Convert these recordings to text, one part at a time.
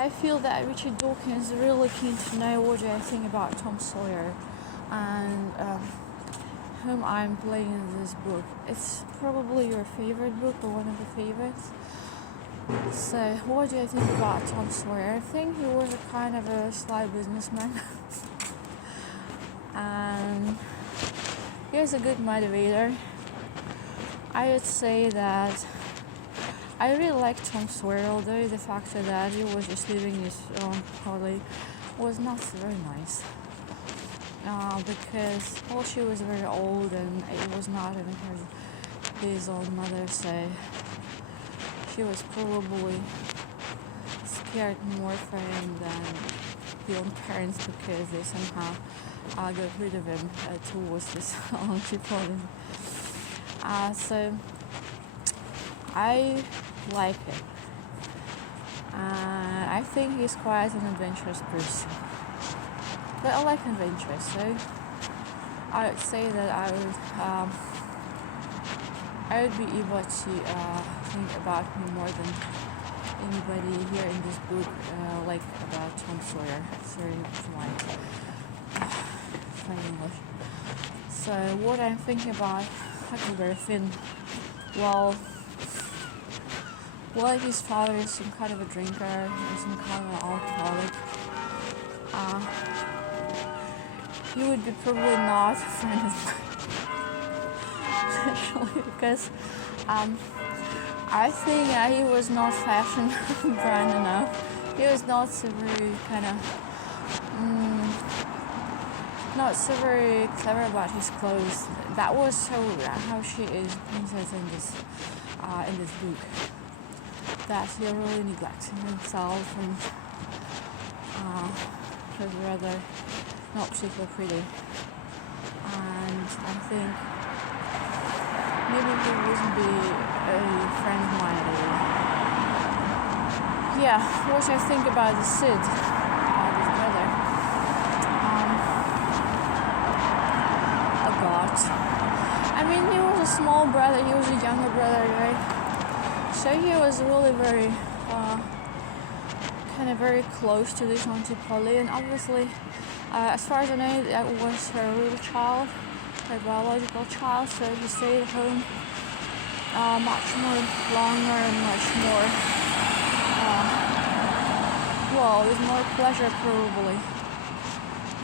I feel that Richard Dawkins is really keen to know what I think about Tom Sawyer and whom I'm playing in this book. It's probably your favorite book or one of the favorites. So what do I think about Tom Sawyer? I think he was a kind of a sly businessman and he was a good motivator. I would say that I really like Tom Sawyer, although the fact that he was just leaving his colleague was not very nice. Because well, she was very old and it was not even his own mother, so she was probably scared more for him than the own parents because they somehow got rid of him towards this anti-polling. So I like him. I think he's quite an adventurous person. But I like adventures, so I would say that I would be able to think about him more than anybody here in this book, like about Tom Sawyer. Sorry for my funny English. So what I'm thinking about Huckleberry Finn, well, his father is some kind of a drinker, or some kind of an alcoholic. He would be probably not a friend of mine, actually, because I think he was not fashion brand enough. He was not so very kind of not so very clever about his clothes. That was how she is princess in this book. That he really neglected himself and was rather not particularly pretty. And I think maybe he wouldn't be a friend of mine at all. Yeah, what I think about the Sid, his brother. Oh God. I mean, he was a small brother, he was a younger brother, right? So he was really very, kind of very close to this Auntie Polly, and obviously, as far as I know, that was her real child, her biological child, so he stayed at home much more longer and much more, with more pleasure probably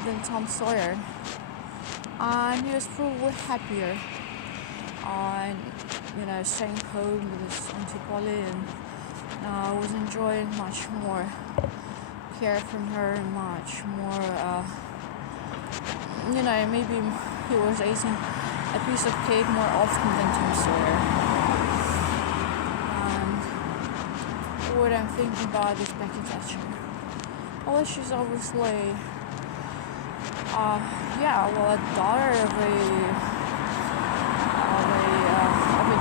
than Tom Sawyer. And he was probably happier staying home with his Auntie Polly and was enjoying much more care from her and much more, maybe he was eating a piece of cake more often than Tom Sawyer. And what I'm thinking about is Becky Thatcher. Well, she's obviously, a daughter of a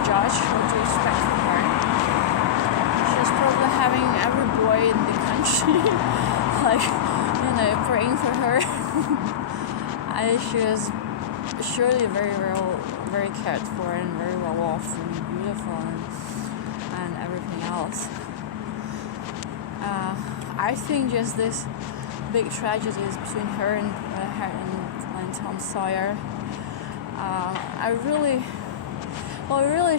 judge. What do you expect from her? She's probably having every boy in the country, praying for her. She was surely very cared for and very well off and beautiful and everything else. I think just this big tragedies between her and Tom Sawyer are really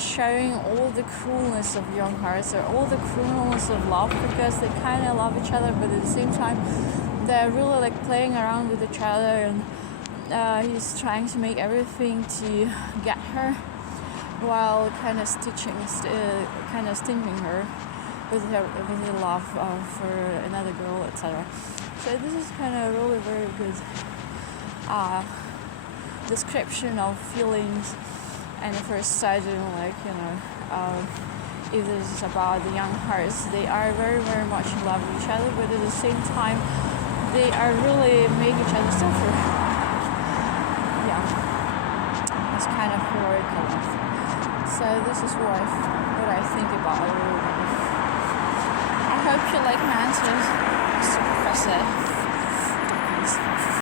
showing all the cruelness of young hearts or all the cruelness of love, because they kind of love each other, but at the same time they're really playing around with each other, and he's trying to make everything to get her while kind of stinging her with her love for another girl, etc. So this is kind of really very good description of feelings and the first sight, if this is about the young hearts, they are very, very much in love with each other, but at the same time, they are really making each other suffer. Yeah, it's kind of heroic love. So this is what I think about it. I hope you like my answers, Mr. Professor.